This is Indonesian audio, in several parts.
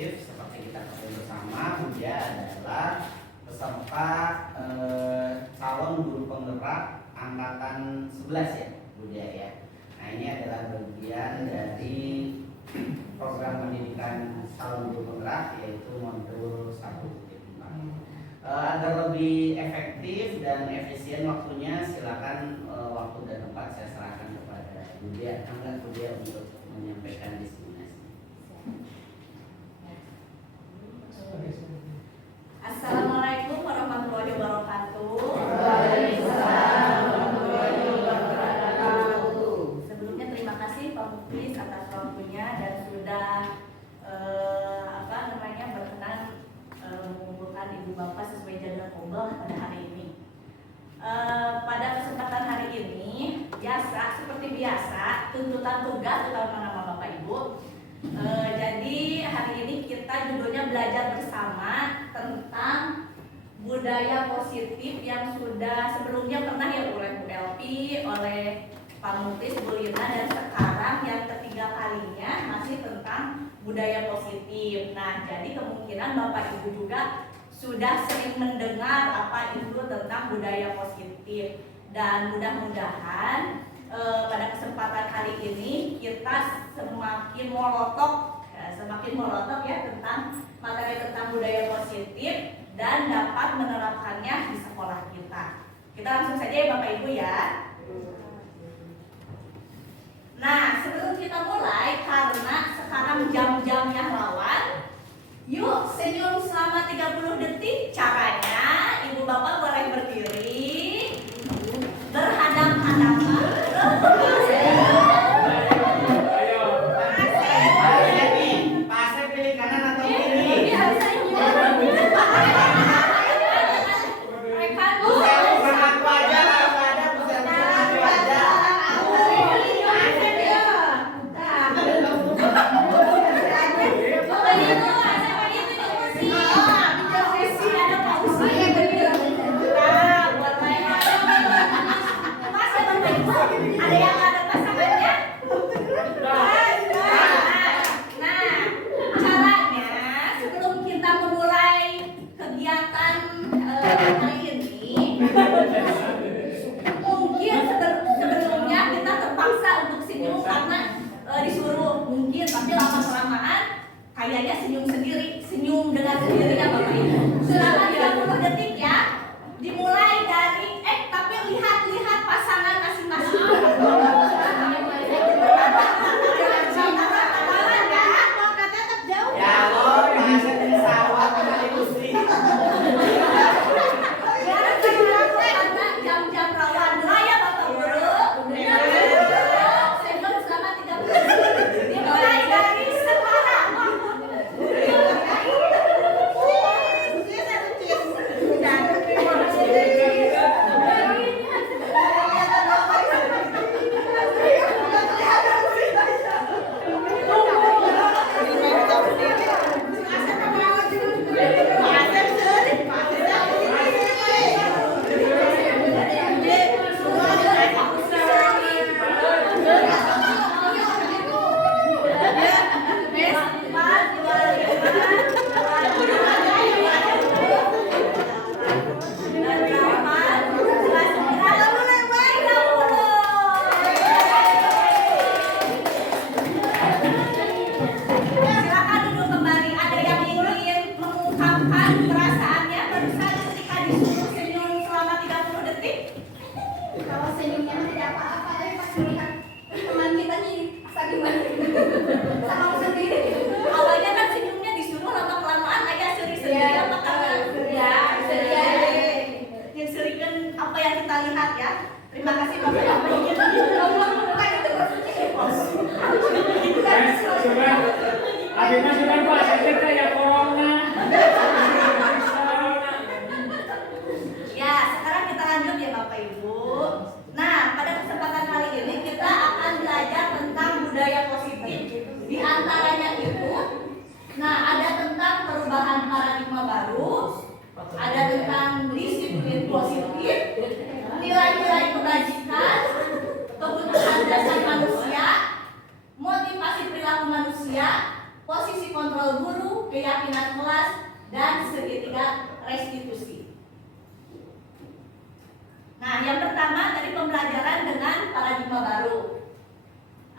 positif. Seperti kita ketahui bersama, Budia adalah peserta calon guru penggerak angkatan 11 ya, Budia ya. Nah, ini adalah bagian dari program pendidikan calon guru penggerak, yaitu modul 1.4. Agar lebih efektif dan efisien waktunya, silakan waktu dan tempat saya serahkan kepada Budia. Angkat Budia untuk menyampaikan diskriminasi. Assalamualaikum warahmatullahi wabarakatuh. Waalaikumsalam warahmatullahi wabarakatuh. Sebelumnya terima kasih Pak Muflis atas waktunya dan sudah berkenan mengumpulkan ibu bapak sesuai jadwal Qobah pada hari ini. Pada kesempatan hari ini, seperti biasa, tuntutan tugas utama nama bapak ibu. Jadi hari ini kita judulnya belajar bersama tentang budaya positif yang sudah sebelumnya pernah ya oleh Bu Elpi, oleh Pak Muflis, Bu Lina, dan sekarang yang ketiga kalinya masih tentang budaya positif. Nah, jadi kemungkinan Bapak Ibu juga sudah sering mendengar apa itu tentang budaya positif, dan mudah-mudahan pada kesempatan hari ini kita semakin molotov ya tentang materi tentang budaya positif dan dapat menerapkannya di sekolah kita. Kita langsung saja ya Bapak Ibu ya. Nah, sebelum kita mulai, karena sekarang jam-jamnya rawan, yuk senyum selama 30 detik. Caranya, Ibu Bapak boleh berdiri, berhadap-hadapan. Pak Asep pilih kanan atau kiri? Ada yang ada pasangannya? Nah, caranya sebelum kita memulai kegiatan hari ini, mungkin sebelumnya kita terpaksa untuk senyum karena disuruh mungkin, tapi lama-kelamaan kayaknya senyum sendiri, senyum dengan sendirinya Bapak Ibu. Selama 30 detik ya. Dimulai dari tapi lihat pasangan masing-masing. Ya lo, Pak Asep dari sawah ke industri. Karena jam-jam rawan ya Bapak Guru. Senyum selama 30 detik. Dimulai dari sekarang. Silakan duduk kembali. Ada yang ingin mengungkapkan perasaannya barusan ketika disuruh senyum selama 30 detik? Kalau senyumnya tidak apa-apa, tapi pas melihat teman kita nih asa gimana? Sama sendiri. Awalnya kan senyumnya disuruh, lama-kelamaan agak seri-seri apa karena yang seri kan apa yang kita lihat ya. Terima kasih Bapak yang ingin Bukan itu Akhirnya sudah Pak, saya kayak corona. Ya, sekarang kita lanjut ya Bapak Ibu. Nah, pada kesempatan kali ini kita akan belajar tentang budaya positif. Di antaranya itu, ada tentang perubahan paradigma baru, ada tentang disiplin positif, nilai-nilai kebajikan, kebutuhan dasar manusia, motivasi perilaku manusia, posisi kontrol guru, keyakinan kelas, dan segitiga restitusi. Nah, yang pertama dari pembelajaran dengan paradigma baru.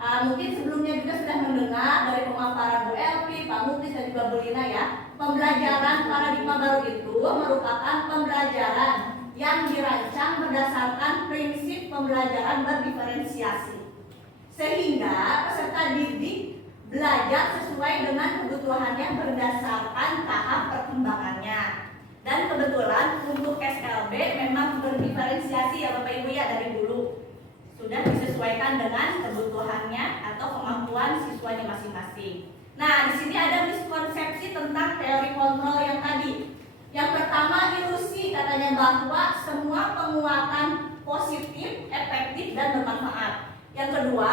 Mungkin sebelumnya juga sudah mendengar dari pemaparan Bu Elvi, Pak Muklis, dan juga Bu Lina ya. Pembelajaran paradigma baru itu merupakan pembelajaran yang dirancang berdasarkan prinsip pembelajaran berdiferensiasi, sehingga peserta didik belajar sesuai dengan kebutuhannya berdasarkan tahap perkembangannya. Dan kebetulan untuk SLB memang berdiferensiasi ya Bapak Ibu ya, dari dulu sudah disesuaikan dengan kebutuhannya atau kemampuan siswanya masing-masing. Nah, di sini ada miskonsepsi tentang teori kontrol yang tadi. Yang pertama, ilusi katanya bahwa semua penguatan positif, efektif, dan bermanfaat. Yang kedua,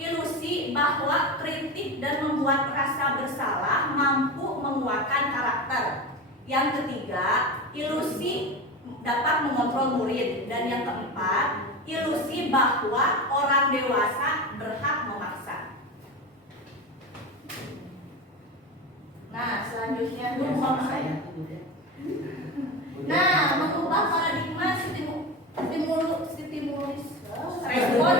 ilusi bahwa kritik dan membuat rasa bersalah mampu menguatkan karakter. Yang ketiga, ilusi dapat mengontrol murid. Dan yang keempat, ilusi bahwa orang dewasa berhak memaksa. Nah, selanjutnya mengubah paradigma stimulus respon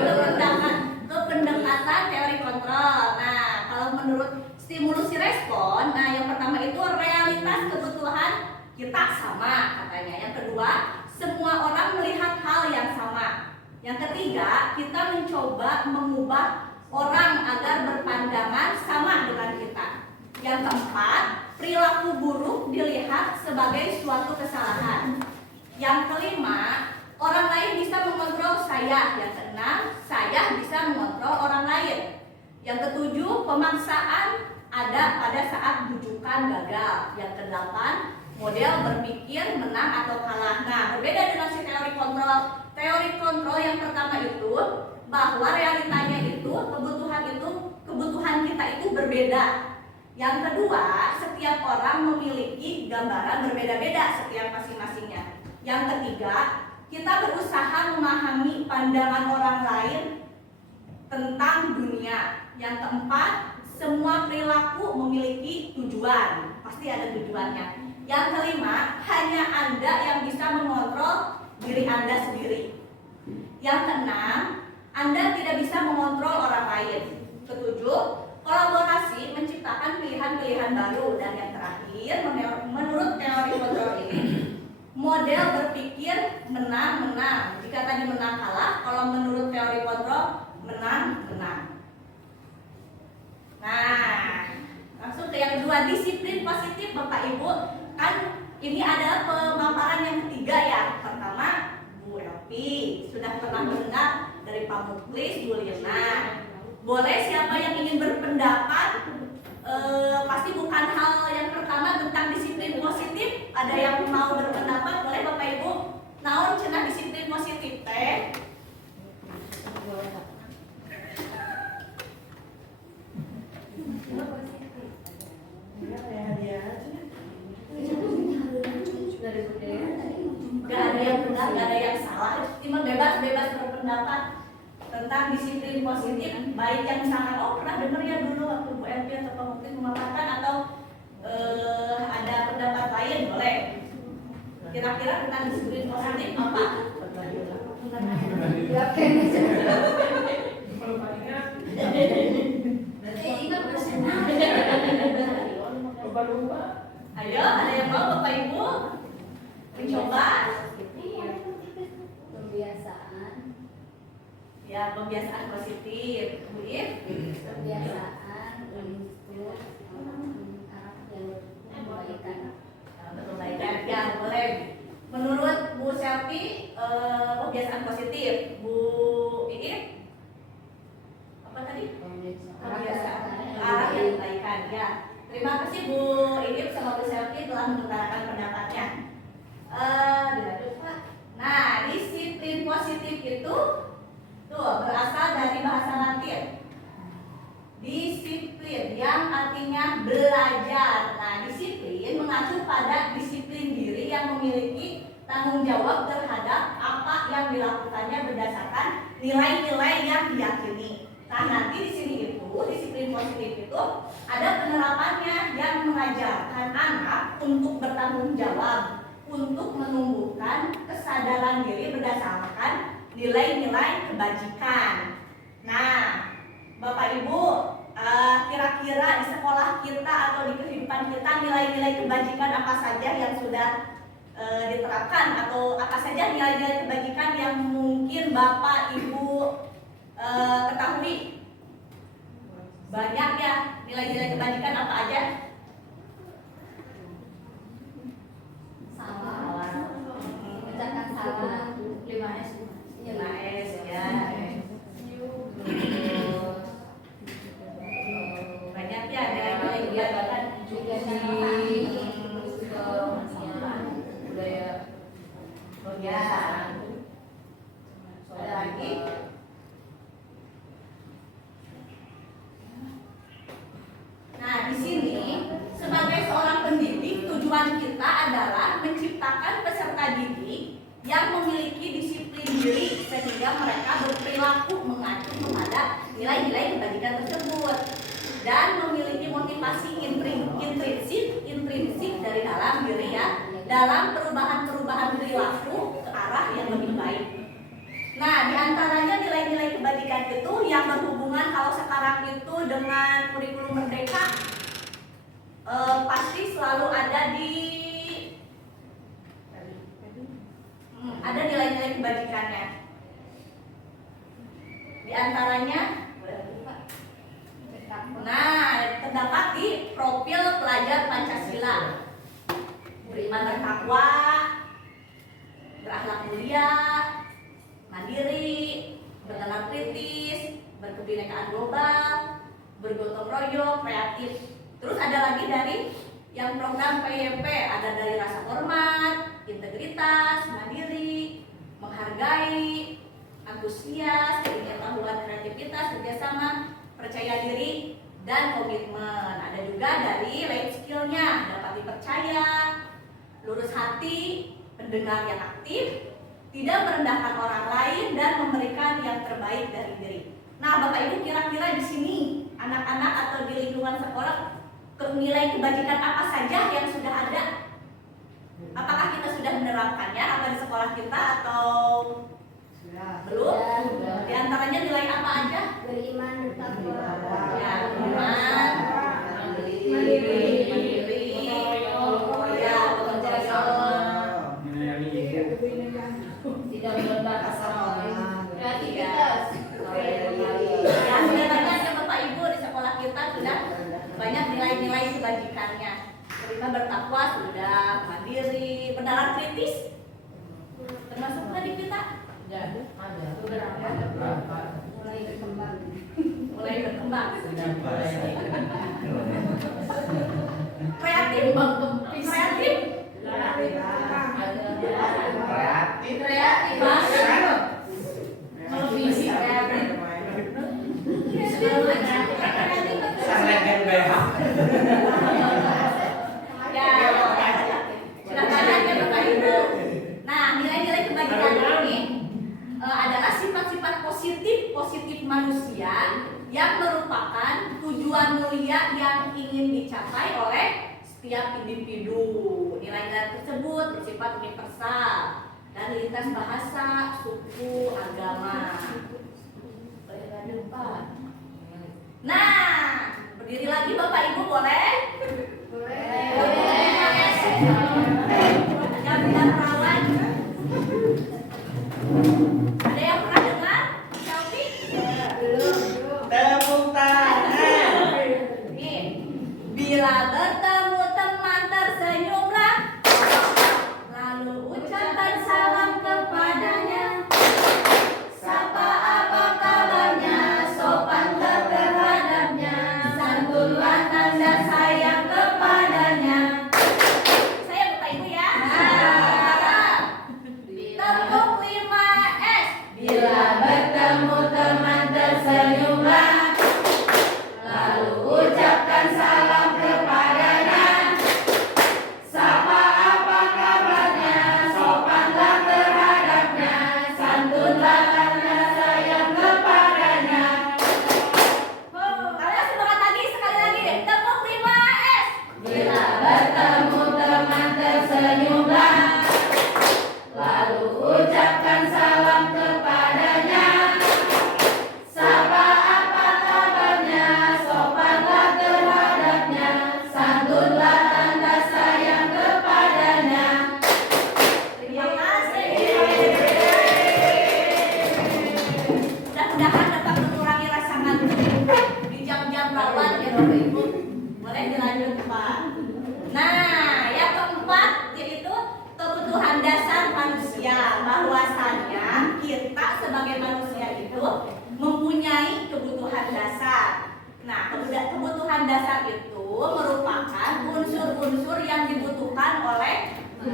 ke pendekatan teori kontrol. Nah, kalau menurut stimulus respon, nah yang pertama itu realitas kebutuhan kita sama katanya. Yang kedua, semua orang melihat hal yang sama. Yang ketiga, kita mencoba mengubah orang agar berpandangan sama dengan kita. Yang keempat, perilaku buruk dilihat sebagai suatu kesalahan. Yang kelima, orang lain bisa mengontrol saya. Yang keenam, saya bisa mengontrol orang lain. Yang ketujuh, pemaksaan ada pada saat bujukan gagal. Yang kedelapan, model berpikir menang atau kalah. Nah, berbeda dengan si teori kontrol. Teori kontrol yang pertama itu bahwa realitanya itu kebutuhan kita itu berbeda. Yang kedua, setiap orang memiliki gambaran berbeda-beda setiap masing-masingnya. Yang ketiga, kita berusaha memahami pandangan orang lain tentang dunia. Yang keempat, semua perilaku memiliki tujuan, pasti ada tujuannya. Yang kelima, hanya Anda yang bisa mengontrol diri Anda sendiri. Yang keenam, Anda tidak bisa mengontrol orang lain. Ketujuh, kolaborasi menciptakan pilihan-pilihan baru. Dan yang terakhir, menurut teori kontrol ini, model berpikir menang-menang. Jika tadi menang kalah, kalau menurut teori kontrol menang-menang. Nah, langsung ke yang kedua, disiplin positif Bapak Ibu. Kan ini adalah pemaparan yang ketiga ya. Pertama, Bu Elvi sudah pernah mendengar dari Pak Muklis, Bu Lina. Boleh siapa yang ingin berpendapat? Pasti bukan hal yang pertama tentang disiplin positif. Ada yang mau berpendapat? Boleh Bapak Ibu. Naon cenah disiplin positif teh? Gak ada yang benar, gak ada yang salah. Cuma bebas berpendapat tentang disiplin positif. Baik yang sangat pernah dengar ya dulu waktu Bu Elvi atau Pak Muklis memaparkan, atau ada pendapat lain, boleh. Kira-kira tentang disiplin positif apa? Ayo, ada yang mau Bapak Ibu mencoba? Pembiasaan. Ya, pembiasaan positif. Kemudian Pembiasaan untuk perbaikan. Ya, boleh. Menurut Bu Selvi, pembiasaan positif. Bu Iin, apa tadi? Pembiasaan arah yang kebaikan. Ya. Terima kasih Bu Iin sama Bu Selvi telah mengutarakan pendapatnya. Dilanjut Pak. Nah, disiplin positif itu berasal dari bahasa Latin. Disiplin yang artinya belajar. Nah, disiplin mengacu pada disiplin diri yang memiliki tanggung jawab terhadap apa yang dilakukannya berdasarkan nilai-nilai yang diyakini. Nah, nanti di sini itu disiplin positif itu ada penerapan mengajarkan anak untuk bertanggung jawab, untuk menumbuhkan kesadaran diri berdasarkan nilai-nilai kebajikan. Nah, Bapak Ibu, kira-kira di sekolah kita atau di kehidupan kita nilai-nilai kebajikan apa saja yang sudah diterapkan, atau apa saja nilai-nilai kebajikan yang mungkin Bapak Ibu ketahui? Banyak ya, nilai-nilai kebajikan apa aja? Salah. Mengucapkan salah. 5S. 5S ya. Banyak ya nilai-nilai kebajikan. Budaya. Ya. Ada lagi? Nah, di sini sebagai seorang pendidik, tujuan kita adalah menciptakan peserta didik yang memiliki disiplin diri sehingga mereka berperilaku mengacu kepada nilai-nilai kebajikan tersebut dan memiliki motivasi intrinsik dari dalam diri ya, dalam perubahan-perubahan perilaku ke arah yang lebih baik. Nah, diantaranya nilai-nilai kebajikan itu yang berhubungan kalau sekarang itu dengan kurikulum merdeka, pasti selalu ada ada nilai-nilai kebajikannya. Diantaranya, nah, terdapat di profil pelajar Pancasila: beriman bertakwa, berakhlak mulia, mandiri, bernalar kritis, berkebinekaan global, bergotong royong, kreatif. Terus ada lagi dari yang program PYP, ada dari rasa hormat, integritas, mandiri, menghargai, antusias, pengetahuan, kreativitas, kerjasama, percaya diri, dan komitmen. Ada juga dari life skill-nya, dapat dipercaya, lurus hati, pendengar yang aktif, tidak merendahkan orang lain, dan memberikan yang terbaik dari diri. Nah, Bapak Ibu, kira-kira di sini anak-anak atau di lingkungan sekolah nilai kebajikan apa saja yang sudah ada? Apakah kita sudah menerapkannya apa di sekolah kita atau belum? Di antaranya nilai apa aja? Beriman bertakwa. Ya, beriman, mandiri, ya, gotong royong, Tidak menebar kreativitas. ya, sudah banyak ya Bapak Ibu, di sekolah kita sudah banyak nilai-nilai kebajikannya. Beriman bertakwa sudah, mandiri, bernalar kritis termasuk tadi kita. Mulai berkembang. Mulai berkembang. Kreatif, kreatif, ya, sudah banyak ya Bapak Ibu. Nah, nilai-nilai kebajikan ini adalah sifat-sifat positif manusia yang merupakan tujuan mulia yang ingin dicapai oleh setiap individu. Nilai-nilai tersebut bersifat universal dan lintas bahasa, suku, agama. Nah, berdiri lagi Bapak Ibu boleh? Terima kasih. Jangan rawan. Ada yang pernah dengar selfie? Tepuk tangan. Nih, bila bertemu teman tersenyumlah, lalu ucapkan salam kepadanya. Sapa apa kabarnya, sopan terhadapnya, santunlah tanda sayang kepadanya. Saya Bapak Ibu ya. Tepuk 5S. Bila bertemu teman tersenyumlah, lalu ucapkan salam kepadanya.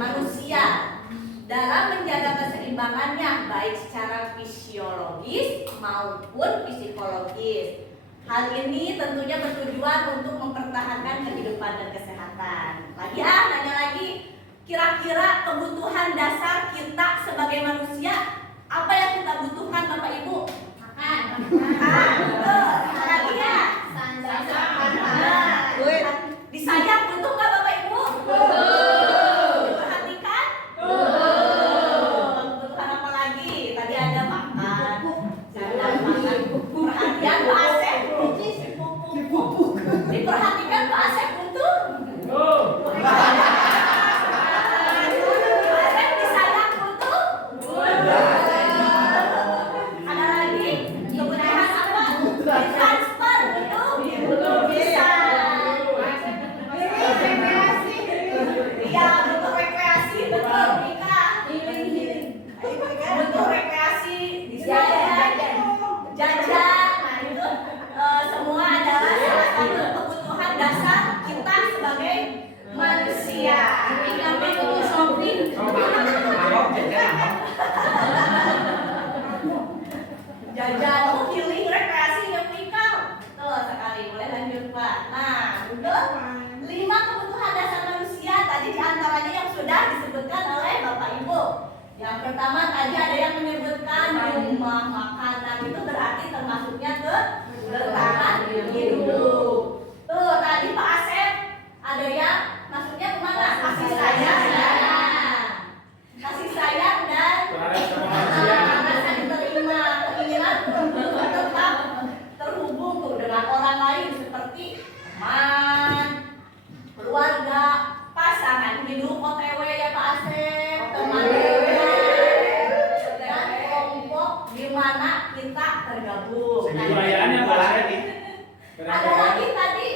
manusia dalam menjaga keseimbangannya baik secara fisiologis maupun psikologis. Hal ini tentunya bertujuan untuk mempertahankan kehidupan dan kesehatan. Lagi nanya lagi, kira-kira kebutuhan dasar kita sebagai manusia apa yang kita butuhkan Bapak Ibu? Makan. Makan, betul. Lagi ya? Duit. Disayang butuh nggak Bapak Ibu? Diperhatikan? Kebutuhan apa lagi? Tadi ada makan, perhatian Pak Asep. Diperhatikan Pak Asep butuh? Pak Asep disayang butuh? Ada lagi? Kebutuhan apa? Ditransfer butuh? Bisa. Iya, butuh rekreasi, betul Mika. Butuh rekreasi, bisa jajan. Nah itu semua adalah salah satu kebutuhan dasar kita sebagai manusia. Mika butuh shopping. Jajan, healing, rekreasi yang Mika. Betul sekali, boleh lanjut Pak. Nah, udah 5 kebutuhan dasar manusia tadi diantaranya yang sudah disebutkan oleh Bapak Ibu. Yang pertama tadi ada yang menyebutkan rumah, makanan, itu berarti termasuknya ke bertahan hidup. Tuh tadi Pak Asep ada yang masuknya kemana? Kasih sayang dan rasa diterima, keinginan untuk tetap terhubung tuh dengan orang lain seperti teman, keluarga, pasangan hidup, OTW ya Pak Asep, teman dan kelompok di mana kita tergabung. Segi kurayaannya Pak Asep. Ada lagi tadi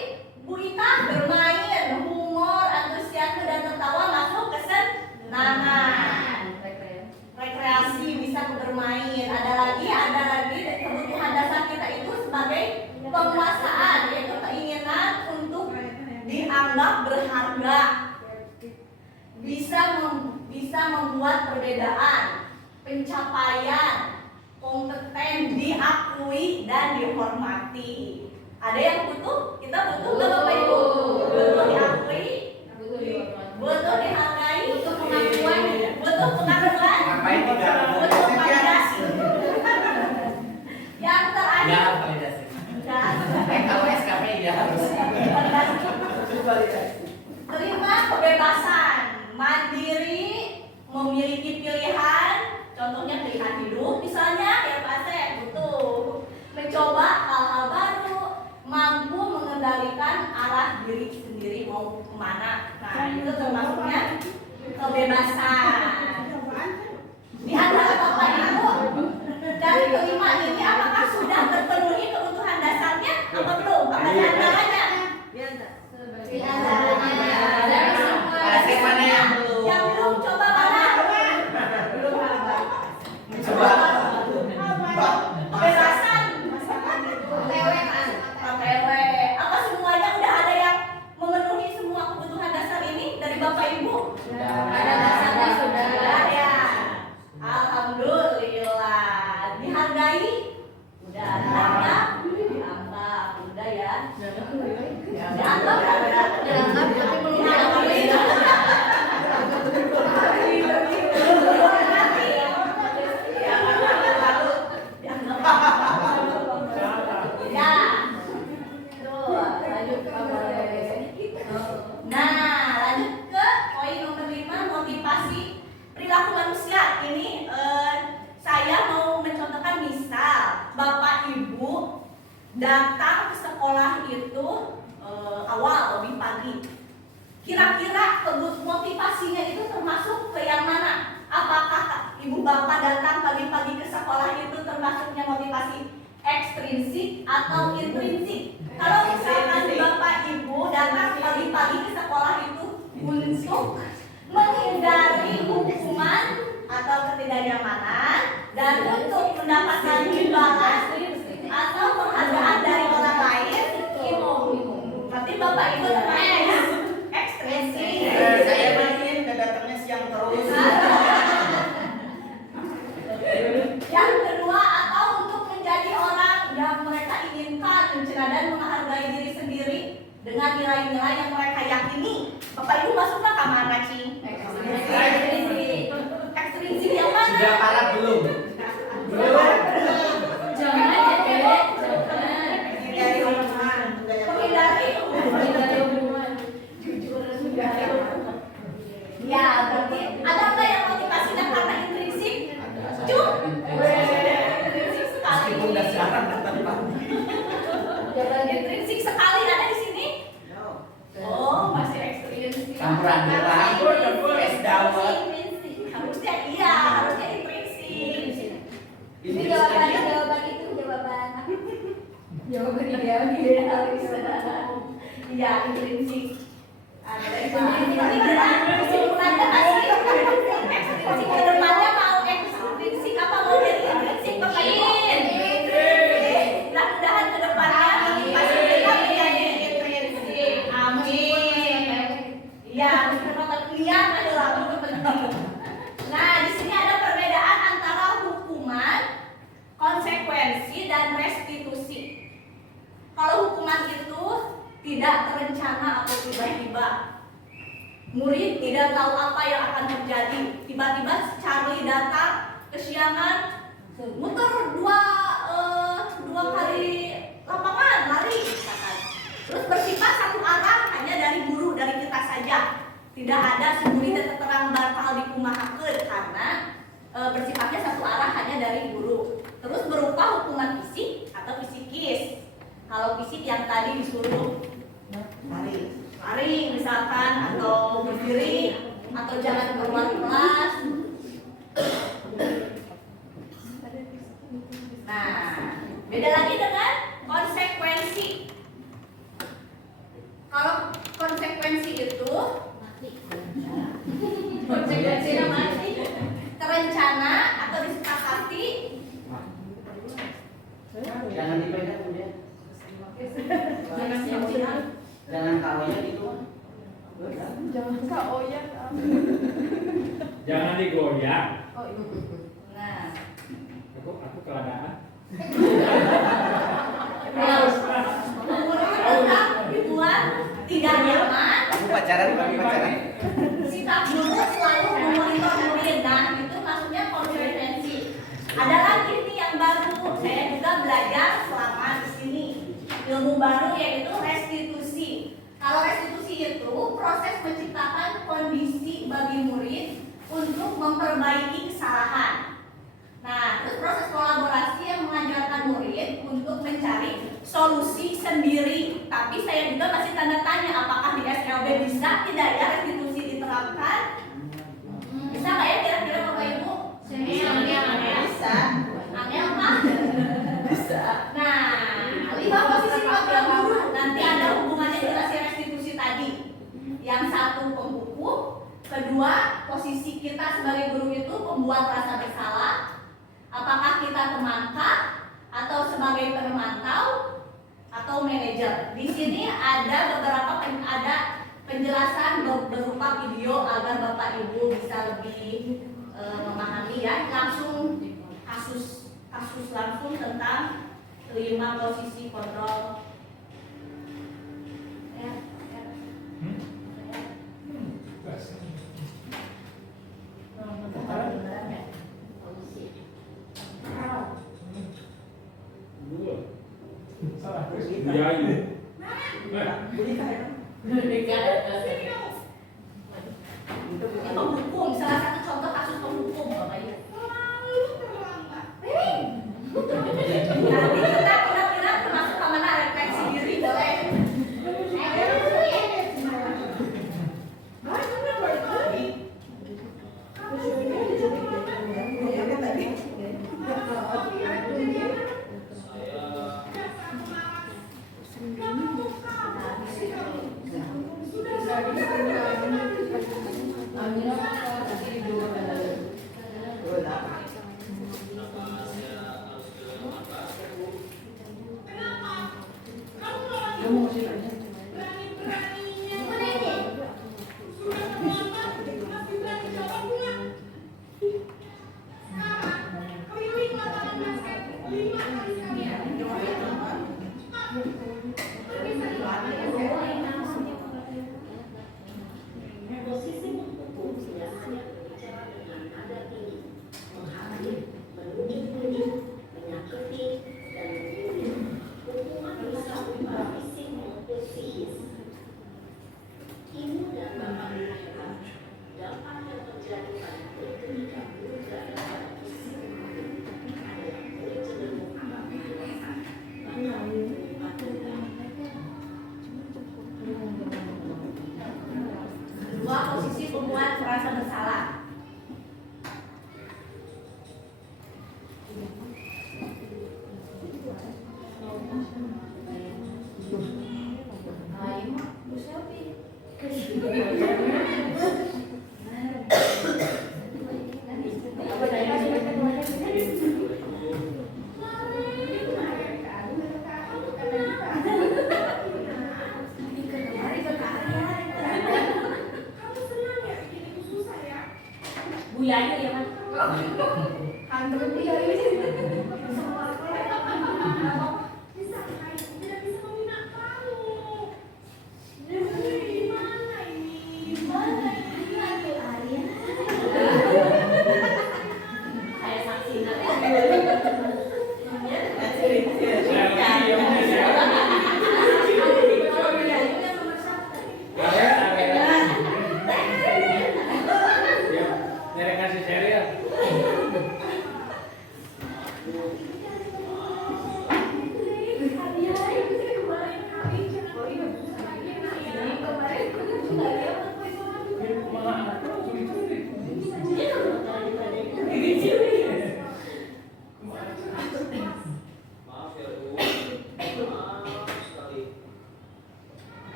Bu Ika bermain, humor, antusiasme dan tertawa masuk kesenangan. Rekreasi bisa bermain. Ada lagi kebutuhan dasar kita itu sebagai penguasaan, yaitu keinginan untuk dianggap berharga, bisa membuat perbedaan, pencapaian, kompeten, diakui dan dihormati. Ada yang butuh? Kita butuh nggak Bapak Ibu? Butuh diakui, butuh dihargai, butuh pengakuan, butuh pengakuan, Ngapain tidak? butuh validasi. Yang terakhir, Ya, validasi. Kalau SKP ya harus. terima kebebasan, mandiri, memiliki pilihan, contohnya pilihan hidup misalnya ya Pak Asep, butuh mencoba hal-hal baru, mampu mengendalikan arah diri sendiri mau kemana. Nah itu termasuknya kebebasan. Di antara Bapak Ibu dari kelima ini apakah sudah terpenuhi kebutuhan dasarnya atau belum? Apa di antaranya? Di antaranya. Ada mana yang belum? Yang belum coba mana? Coba. Kebebasan. OTW. Apa semuanya udah ada yang memenuhi semua kebutuhan dasar ini dari Bapak Ibu? Ada dasarnya sudah. Sudah ya. Alhamdulillah. Dihargai? Udah. Dianggap. Udah ya. Dianggap ada. Dianggap tapi belum diakui. Nah, lanjut ke poin nomor 5, motivasi perilaku manusia. Ini saya mau mencontohkan misal Bapak Ibu datang ke sekolah itu awal lebih pagi. Kira-kira motivasinya itu termasuk ke yang mana? Apakah Ibu Bapak datang pagi-pagi ke sekolah itu termasuknya motivasi ekstrinsik atau intrinsik? Kalau misalkan Bapak Ibu datang pagi-pagi ke sekolah itu untuk menghindari hukuman atau ketidaknyamanan dan untuk mendapatkan imbalan atau penghargaan dari orang lain, berarti Bapak Ibu termasuk ekstrinsik. Saya main dan datangnya siang Bapak Ibu masuknya ke mana, Cing? Ekstrinsik yang mana? Sudah parah belum? Jangan ya, Dek. Jangan. Menghindari hubungan. Jujur sudah. ya, berarti ada nggak yang motivasinya karena intrinsik? Cuk, intrinsik sekali. Meskipun udah siaran tadi pagi. Intrinsik sekali ada di sini. Oh, masih ekstrinsik. Campuran es dawet. Harusnya iya, harusnya intrinsik. Ini jawaban itu jawaban ideal Iya, intrinsik. Ada dari mana? Kesimpulannya masih ekstrinsik ke depannya mau ekstrinsik apa mau jadi intrinsik Bapak Ibu? Mudah-mudahan ke depannya masih tetap menjadi intrinsik. Amin. Iya, meskipun kuliah adalah itu penting. Nah, di sini ada perbedaan antara hukuman, konsekuensi, dan restitusi. Kalau hukuman itu tidak terencana atau tiba-tiba, murid tidak tahu apa yang akan terjadi. Tiba-tiba Charlie datang kesiangan, muter dua kali lapangan lari, misalkan. Terus bersifat satu arah hanya dari guru, dari kita saja. Tidak ada si murid terang bakal dikumahakeun karena bersifatnya satu arah hanya dari guru. Terus berupa hukuman fisik atau psikis. Kalau fisik yang tadi disuruh lari misalkan, atau berdiri, atau jangan keluar kelas. Nah, beda lagi dengan konsekuensi. Kalau konsekuensi itu konsekuensinya mati, terencana atau disepakati. Jangan dipegang dia. Jangan kawinnya gitu. Jangan digoyang. Nah, Aku keadaan. tetap dibuat tidak nyaman. Kamu pacaran? Sikap guru selalu memonitor murid. Nah, itu maksudnya konsekuensi. Ada lagi nih yang baru, saya juga belajar selama di sini. Ilmu baru yaitu restitusi. Kalau restitusi itu proses menciptakan kondisi bagi murid untuk memperbaiki kesalahan. Nah, terus proses kolaborasi yang mengajarkan murid untuk mencari solusi sendiri. Tapi saya juga masih tanda tanya apakah di SLB bisa tidak ya restitusi diterapkan? Bisa nggak ya kira-kira Bapak Ibu? Bisa. Angel Pak? Bisa. Nah, lihat posisi wakil guru nanti ada hubungannya dengan si restitusi tadi. Yang satu penghukum, kedua posisi kita sebagai guru itu pembuat rasa bersalah. Apakah kita pemangkat atau sebagai penemantau atau manajer? Di sini ada beberapa penjelasan berupa video agar Bapak Ibu bisa lebih memahami ya. Langsung kasus langsung tentang 5 posisi kontrol. Penghukum, salah satu contoh kasus penghukum Bapak Ibu. Nanti kita kira-kira termasuk kemana refleksi diri boleh. Dua, posisi pembuat merasa bersalah. Bu Yayu ya kan? Kantor dia ini. Saya saksikan. Nyari kasih serial.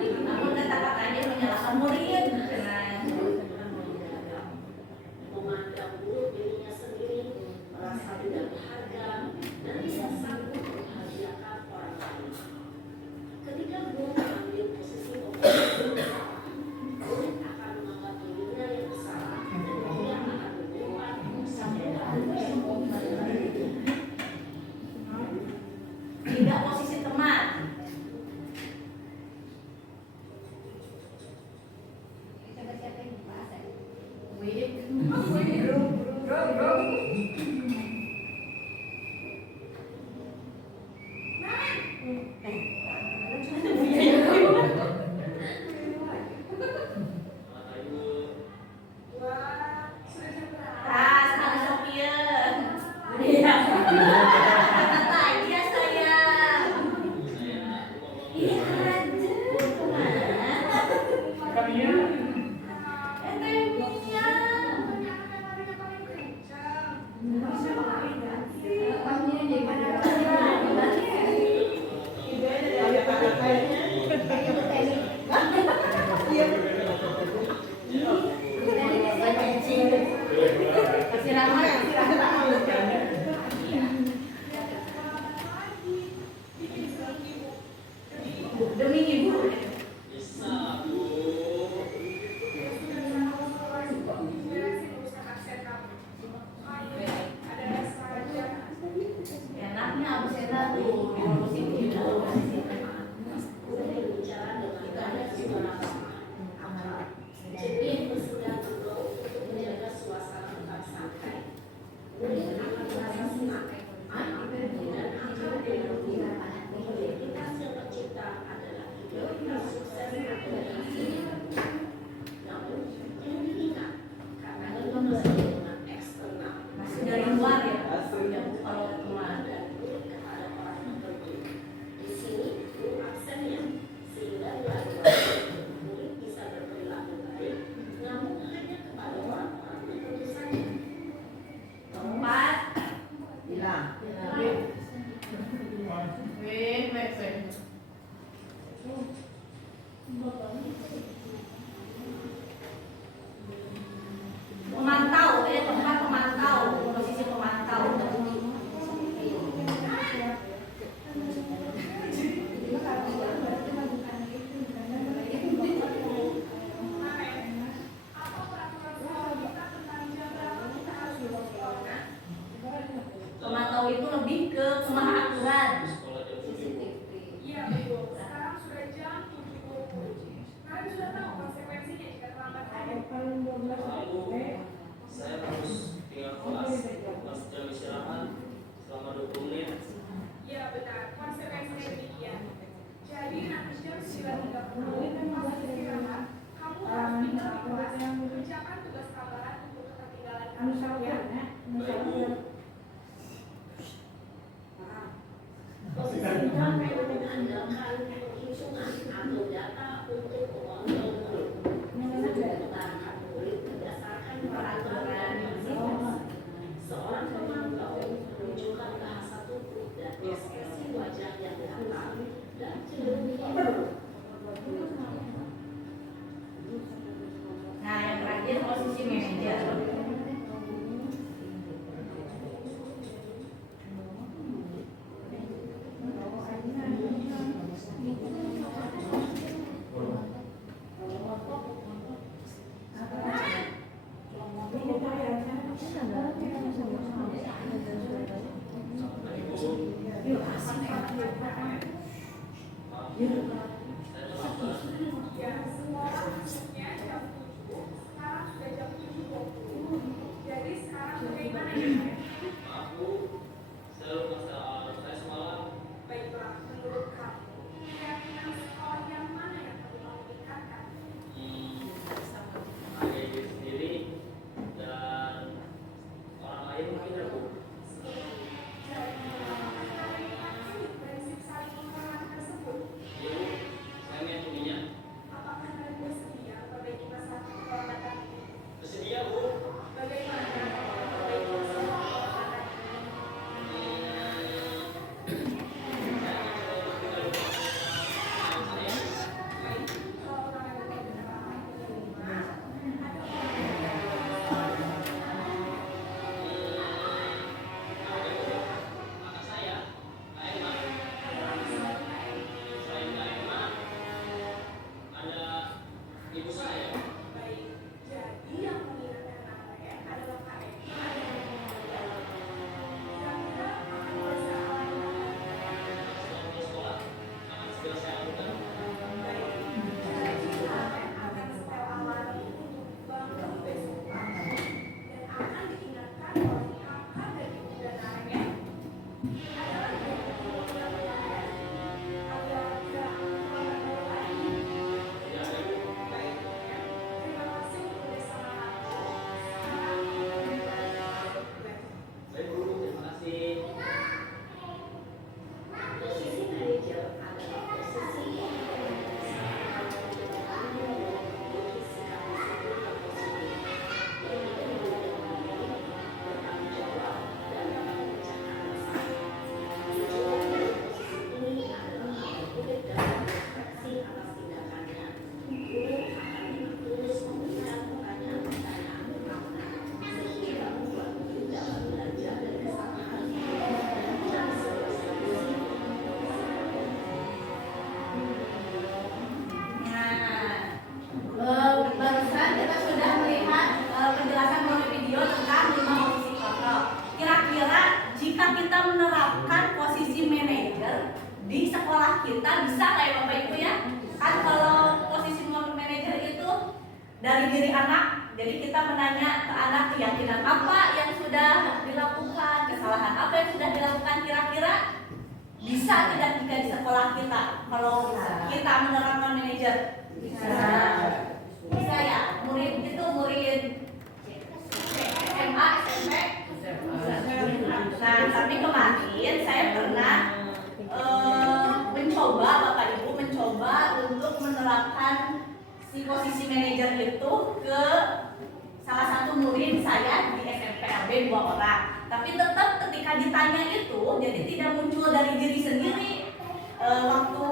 Namun kata-katanya menyalahkan murid. Memandang buruk dirinya sendiri, merasa tidak berharga, dan tidak sanggup membahagiakan orang lain. Ketika guru mengambil posisi oposisi bersalah, murid akan menganggap dirinya yang bersalah dan dia akan membuat sampai Tidak posisi teman. Coba siapa yang dibahas ya? Tas, ada Sophia. Iya. Kata aja sayang. Iya aja. Kemana? Kamiya. Temenya. Pamnya jadi mana? Kasih rahmat. Demi ibu. Enaknya abis itu diurusin ibu. berbicara dengan suara lemah. Jadi bersudah dulu untuk menjaga suasana tetap santai. Murid akan merasa senang, aman, dan akan dilindungi. Identitas yang tercipta adalah identitas sukses atau berhasil. Namun, jangan diingat, karena itu masih lingkungan eksternal. Masih dari luar ya. Ya kalau kemana. Dan murid kepada orang tertentu. Di sini, guru absennya, sehingga dilakukan murid bisa berperilaku baik, namun hanya kepada orang-orang tertentu saja. Keempat. Hilang. Pemantau, tempat pemantau, posisi pemantau. Pemantau itu lebih ke kumaha aturan. Iya betul. Sekarang sudah jam 7.20. Kalian sudah tahu konsekuensinya jika terlambat aja. Lalu saya harus tinggal kelas, harus jam istirahat selama 20 menit. Iya benar. Konsekuensinya demikian. Jadi nanti jam 9.30 pas istirahat, kamu harus tinggal di kelas. Kerjakan tugas tambahan untuk ketertinggalan kamu ya. Baik Bu, menggunakan penghitungan atau data untuk mengontrol murid. Menentukan murid berdasarkan peraturan yang dibahas. Seorang pemantau menunjukkan bahasa tubuh dan ekspresi wajah yang datar dan cenderung formal. Nah, yang terakhir posisi manajer. Ya, semua orang sebelumnya jam 7, sekarang sudah jam 7.20. Jadi sekarang bagaimana ya? Maaf Bu, saya lupa saya semalam. Baiklah, menurut kamu, keyakinan sekolah yang mana yang perlu kamu tingkatkan? Ada diri sendiri dan orang lain mungkin ya Bu. Jadi, apakah ini prinsip saling menghormati tersebut? Iya Bu, saya meyakininya. Apakah kalian bersedia memperbaiki masalah kehormatan ini? Bersedia Bu. Bagaimana memperbaiki masalah kehormatan ini? Baik, kalau orang yang benar-benar akan menerima, ada orang yang Maka saya, Kak Emma, selain Kak Emma, ada ibu saya. baik. Jadi yang mengingatkan namanya adalah Kak Emma dan kira-kira akan berusaha Setelah pulang sekolah, akan segera saya lakukan. baik. Jadi kalian akan setel alarm untuk bangun besok pagi dan akan diingatkan oleh kakak dan ibu dan ayah. Ada lagi yang perlu dilakukan agar tidak terlambat lagi. Ya, Ibu. Baik, ya. Terima kasih untuk bersama aku. Sekarang lebih baik masuk belajar. Baik Bu, terima kasih. Posisi manajer adalah posisi yang berkaitan dengan memiliki sikap disiplin atau disiplin, yang bertanggung jawab dan dapat memecahkan masalah. Tujuan dari posisi ini adalah agar murid dapat berefleksi atas tindakannya. Guru akan dengan tulus memberikan pertanyaan-pertanyaan bermakna sehingga membuat murid dapat belajar dari kesalahan dan mencari solusi. Nah, barusan kita sudah melihat penjelasan melalui video tentang 5 posisi kontrol. Kira-kira jika kita menerapkan posisi manajer di sekolah kita bisa nggak ya Bapak Ibu ya? Kan kalau posisi manajer itu dari diri anak, jadi kita menanya ke anak keyakinan apa yang sudah dilakukan, kesalahan apa yang sudah dilakukan, kira-kira bisa tidak jika di sekolah kita kalau kita menerapkan manajer? Bisa ya, murid itu murid SMA, SMP. Nah, tapi kemarin saya pernah mencoba, Bapak Ibu mencoba untuk menerapkan si posisi manajer itu ke salah satu murid saya di SMPLB 2 orang. Tapi tetap ketika ditanya itu, jadi tidak muncul dari diri sendiri. Waktu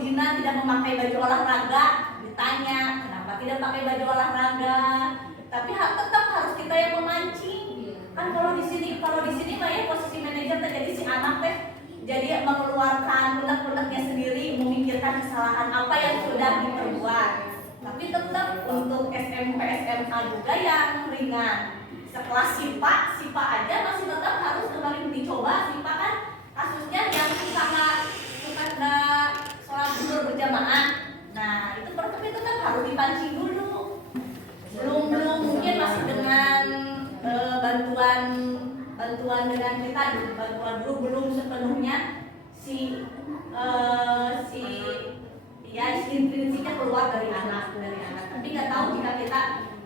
Dina tidak memakai baju olahraga, ditanya kenapa tidak pakai baju olahraga. Tapi tetap harus kita yang memancing. Kan kalau di sini Mbak ya posisi manajer terjadi si anak teh jadi mengeluarkan unek-uneknya sendiri, memikirkan kesalahan apa yang sudah diperbuat. Tapi tetap untuk SMP SMA juga yang ringan. Sekelas SIPA aja masih tetap harus kembali dicoba. SIPA kan kasusnya yang suka sholat zuhur berjamaah. Nah itu tetap harus dipancing dulu. Belum mungkin masih dengan bantuan dengan kita, bantuan dulu belum sepenuhnya prinsipnya keluar dari anak. Tapi nggak tahu jika kita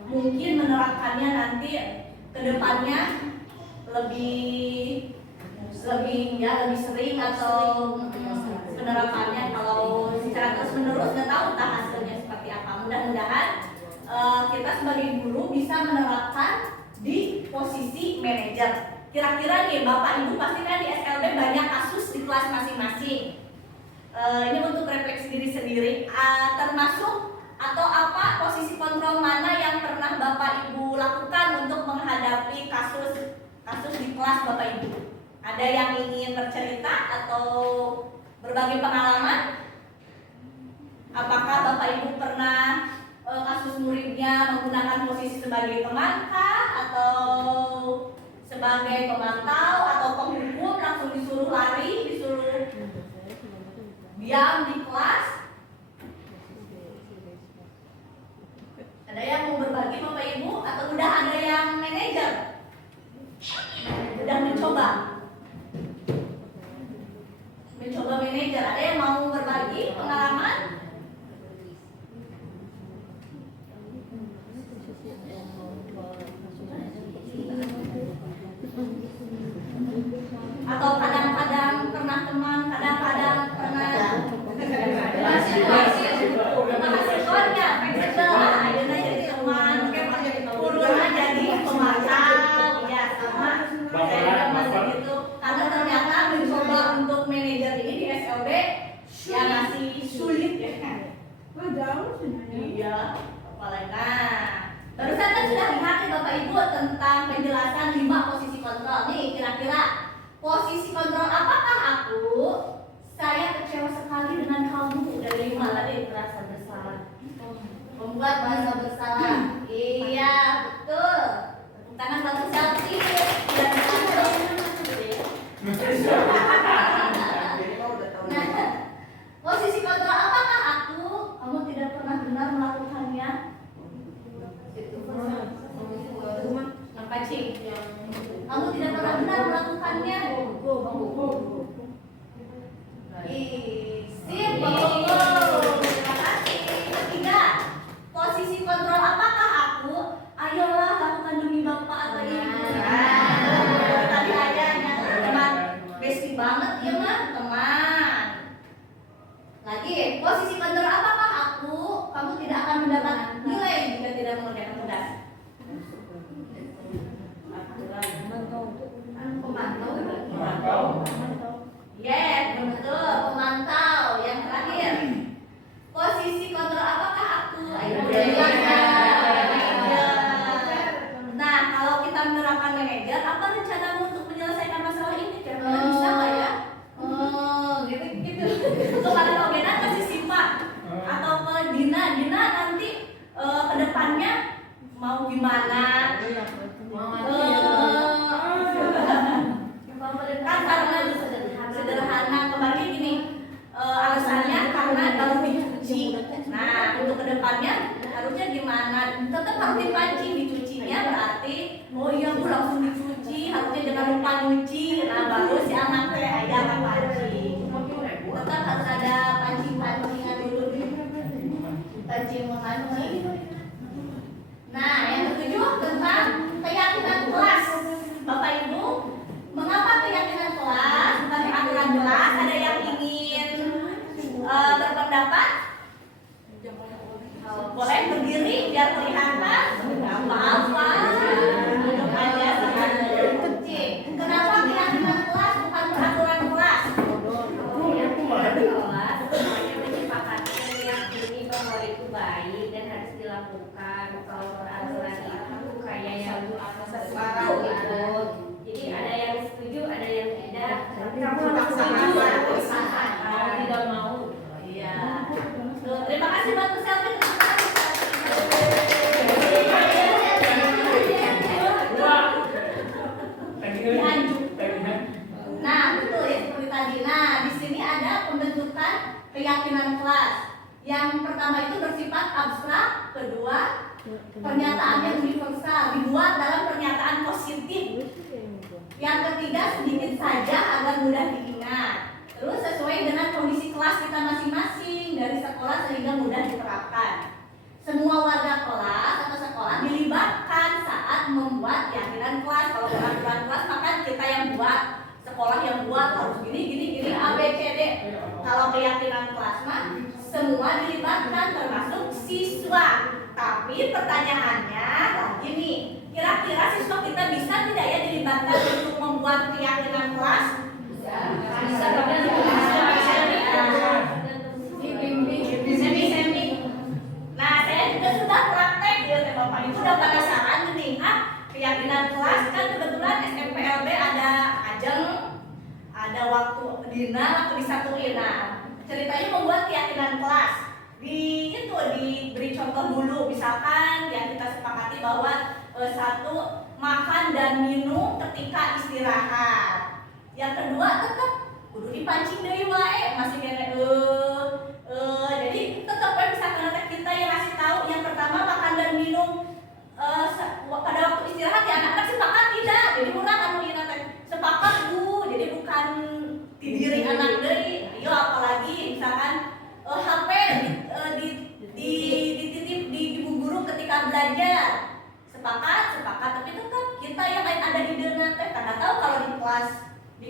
mungkin menerapkannya nanti ke depannya lebih sering atau penerapannya. Kalau secara terus menerus nggak tahu entah hasilnya seperti apa. Mudah-mudahan kita sebagai guru bisa menerapkan di posisi manajer. Kira-kira nih Bapak Ibu pasti kan di SLB banyak kasus di kelas masing-masing. Ini untuk refleksi diri sendiri, termasuk atau apa posisi kontrol mana yang pernah Bapak Ibu lakukan untuk menghadapi kasus di kelas Bapak Ibu. Ada yang ingin bercerita atau berbagi pengalaman? Apakah Bapak Ibu pernah kasus muridnya menggunakan posisi sebagai teman kah, atau sebagai pemantau atau penghukum, langsung disuruh lari, disuruh diam di kelas? Ada yang mau berbagi Bapak Ibu atau udah ada yang manajer? Udah mencoba manajer, ada yang mau berbagi pengalaman? Atau kadang-kadang pernah teman, kadang-kadang pernah mahasiswanya fleksibel, akhirnya jadi teman, turun jadi pemantau, ya sama saya juga masih gitu. Karena ternyata mencoba untuk manajer ini di SLB ya masih sulit ya. Iya, apalagi barusan kan sudah lihat ya Bapak Ibu tentang penjelasan 5 posisi kontrol. Nih kira-kira posisi kontrol apakah aku? Saya kecewa sekali dengan kamu. Dari 5 tadi merasa bersalah, membuat merasa bersalah. Iya betul. Tepuk tangan satu selfie. Nah, posisi kontrol apakah aku? Kamu tidak pernah benar melakukannya. Apa sih? Kamu tidak pernah benar melakukannya. Sip, terima kasih. Ketiga, posisi kontrol apakah aku? Ayolah lakukan demi Bapak atau Ibu. Tadi ada yang teman bestie banget ya mah teman. Lagi, posisi kontrol apakah aku? Kamu tidak akan mendapat nilai jika tidak mengerjakan tugas. Pemantau. Yes, betul, pemantau. Yang terakhir, posisi kontrol apakah aku? Ayo manajer. Nah, kalau kita menerapkan manajer, apa rencanamu untuk menyelesaikan masalah ini? Kira-kira bisa nggak ya? Gitu. Kepada Pak Bena kasih sifat atau ke Dina nanti kedepannya mau gimana? Kan karena sederhana kemarin gini, alasannya karena baru dicuci. Nah untuk kedepannya harusnya gimana? Tetap harus dipancing, dicucinya berarti oh iya Bu langsung dicuci, harusnya jangan lupa nyuci. Nah baru si anak teh aja akan pancing. Tetap harus ada pancing-pancingan dulu, pancing memancing. Nah yang ketujuh tentang keyakinan kelas. Bapak Ibu, mengapa keyakinan kelas bukan aturan kelas? Ada yang ingin berpendapat? Boleh berdiri biar kelihatan. Apa-apa. Duduk aja santai. Kenapa keyakinan kelas bukan peraturan kelas? Kelas semuanya menyepakati dan meyakini bahwa itu baik dan harus dilakukan. Kalau peraturan itu kayak yang sesuatu gitu. Jadi ada yang setuju, ada yang tidak. Kamu harus setuju, kalau tidak mau. Iya. Tuh, terima kasih bantu selfie. Nah, betul ya seperti tadi. Nah, di sini ada pembentukan keyakinan kelas. Yang pertama itu bersifat abstrak, kedua pernyataan yang universal, dibuat dalam pernyataan positif. Yang ketiga sedikit saja agar mudah diingat. Terus sesuai dengan kondisi kelas kita masing-masing dari sekolah sehingga mudah diterapkan. Semua warga kelas atau sekolah dilibatkan saat membuat keyakinan kelas. Kalau peraturan kelas maka kita yang buat. sekolah yang buat harus gini A B C D. Kalau keyakinan kelas mah semua dilibatkan termasuk siswa. Tapi pertanyaannya lagi nih, kira-kira siswa kita bisa tidak ya dilibatkan untuk membuat keyakinan kelas? Bisa banget. Semi. Nah, saya juga sudah praktek ya, Bapak Ibu udah penasaran nih, keyakinan kelas kan kebetulan SMPLB ada ajeng, ada waktu dina, waktu disatuin. Nah, ceritanya membuat keyakinan kelas. Diberi contoh dulu, misalkan yang kita sepakati bahwa satu, makan dan minum ketika istirahat. Yang kedua, tetap kudu dipancing dari wae, masih kene jadi tetap misalkan kita yang ngasih tahu yang pertama makan dan minum pada waktu istirahat ya anak-anak sepakat tidak. Jadi urang anu ieu teh sepakat Bu, jadi bukan diri anak deui. Ayo apalagi misalkan HP dititip di ibu guru ketika belajar. Sepakat, tapi tetap kita yang lain ada ide teh. Karena tahu kalau di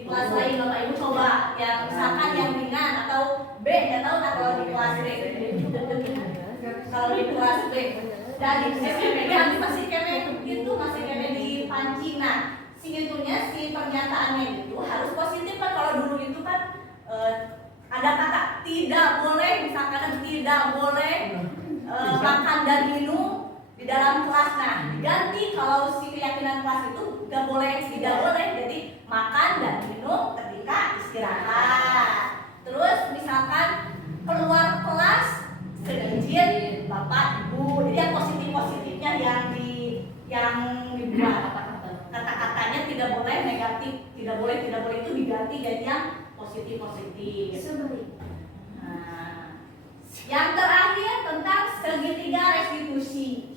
kelas lain Bapak Ibu coba yang misalkan yang ringan atau B, nggak tahu kalau di kelas B. Kalau di kelas B dan di SMP masih kene dipancing. Nah, si pernyataannya itu harus positif kan. Kalau dulu itu kan ada kata tidak boleh, misalkan tidak boleh makan dan minum di dalam kelas. Nah, diganti kalau si keyakinan kelas itu tidak boleh, jadi makan dan minum ketika istirahat. Terus misalkan keluar kelas seizin Bapak Ibu. Jadi yang positifnya yang dibuat kata-katanya tidak boleh negatif, tidak boleh itu diganti jadi yang positif. Nah, yang terakhir tentang segitiga restitusi.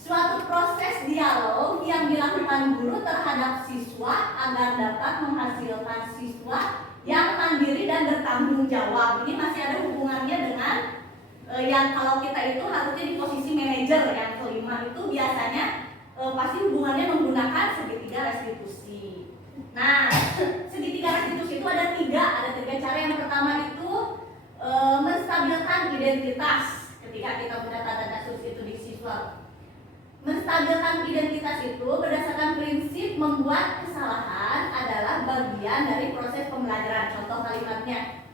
Suatu proses dialog yang dilakukan guru terhadap siswa agar dapat menghasilkan siswa yang mandiri dan bertanggung jawab. Ini masih ada hubungannya dengan yang kalau kita itu harusnya di posisi manajer. Yang kelima itu biasanya pasti hubungannya menggunakan segitiga restitusi. Nah, segitiga restitusi itu ada tiga cara. Yang pertama itu menstabilkan identitas. Ketika kita mendapatkan kasus itu di siswa, menstabilkan identitas itu berdasarkan prinsip membuat kesalahan adalah bagian dari proses pembelajaran. Contoh kalimatnya,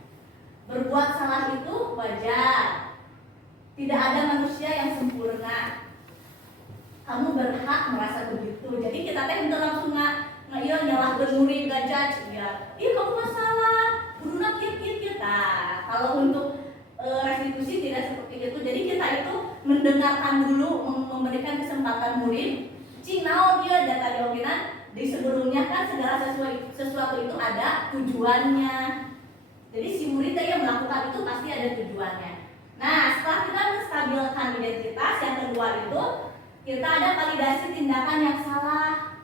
berbuat salah itu wajar. Tidak ada manusia yang sempurna. Kamu berhak merasa begitu. Jadi kita teh untuk langsung nyalah bermurid gajah ya. Kamu masalah. Kuduna kita. Kalau untuk restitusi tidak seperti itu. Jadi kita itu mendengarkan dulu, memberikan kesempatan murid. Cinau dia data jawaban di sebelumnya kan segala sesuatu itu ada tujuannya. Jadi si murid yang melakukan itu pasti ada tujuannya. Nah, setelah kita menstabilkan identitas, yang kedua itu kita ada validasi tindakan yang salah.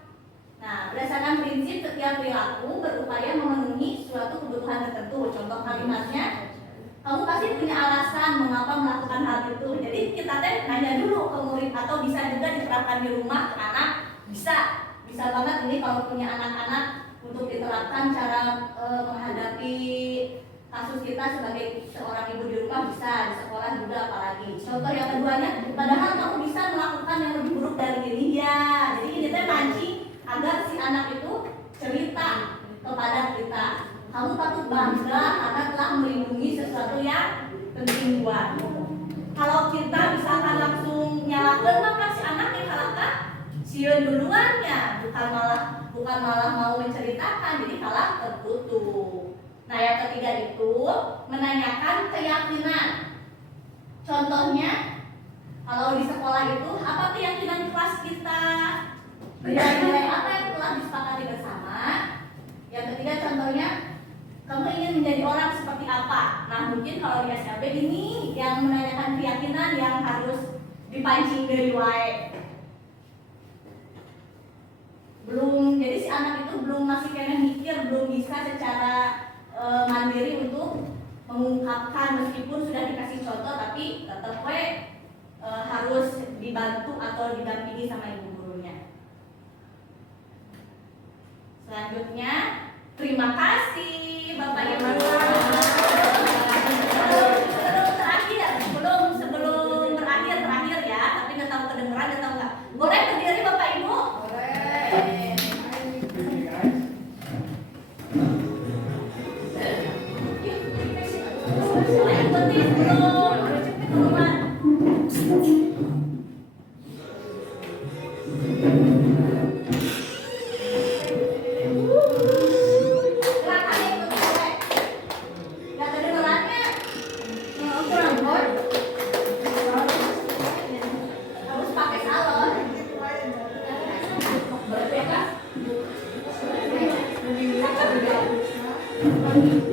Nah, berdasarkan prinsip setiap perilaku berupaya memenuhi suatu kebutuhan tertentu. Contoh kalimatnya, kamu pasti punya alasan mengapa melakukan hal itu. Jadi kita nanya dulu ke murid, atau bisa juga diterapkan di rumah ke anak. Bisa banget ini kalau punya anak-anak untuk diterapkan cara menghadapi kasus kita sebagai seorang ibu di rumah. Bisa di sekolah juga apalagi. Contoh yang keduanya, padahal kamu bisa melakukan yang lebih buruk dari ini ya. Jadi ini mancing agar si anak itu cerita kepada kita. Kamu patut bangga karena telah melindungi sesuatu yang penting buatmu. Kalau kita misalkan langsung nyalakan, maka si anak yang kalah sieun duluannya, bukan malah mau menceritakan, jadi kalah tertutup. Nah, yang ketiga itu menanyakan keyakinan. Contohnya, kalau di sekolah itu apa keyakinan kelas kita? Nilai-nilai apa yang telah disepakati bersama? Yang ketiga contohnya, kamu ingin menjadi orang seperti apa? Nah, mungkin kalau di SLB ini yang menanyakan keyakinan yang harus dipancing dari wae. Jadi si anak itu masih kena mikir, belum bisa secara mandiri untuk mengungkapkan, meskipun sudah dikasih contoh, tapi tetap harus dibantu atau didampingi sama ibu gurunya. Selanjutnya Terima kasih Bapak Ibu. Sebelum terakhir ya, tapi nggak tahu kedengeran atau nggak. Boleh berdiri Bapak Ibu? Boleh ikuti sebelum keluar. Gerakannya ikuti boleh. Nggak kedengerannya. Kurang hot. Harus pakai salon. Lebih